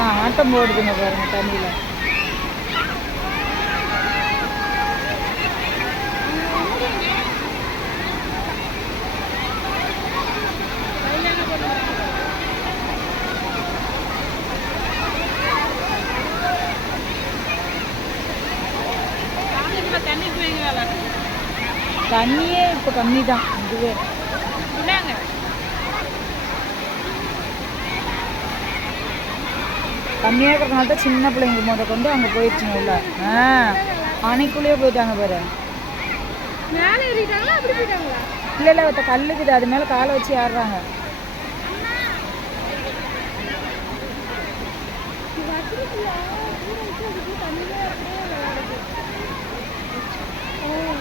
ஆமாம் ஆட்டம் போடுதுங்க பாருங்க தண்ணியில். தண்ணியே இப்போ கம்மி தான் இதுவே. கம்மியாக இருக்கிறனால தான் சின்ன பிள்ளைங்க கொண்டு அங்கே போயிடுச்சுங்க உள்ள. அணைக்குள்ளேயே போயிட்டாங்க பாரு. இல்லை இல்லை ஒருத்த கல்லுக்குது, அது மேலே காலை வச்சு ஏறுறாங்க. Oh.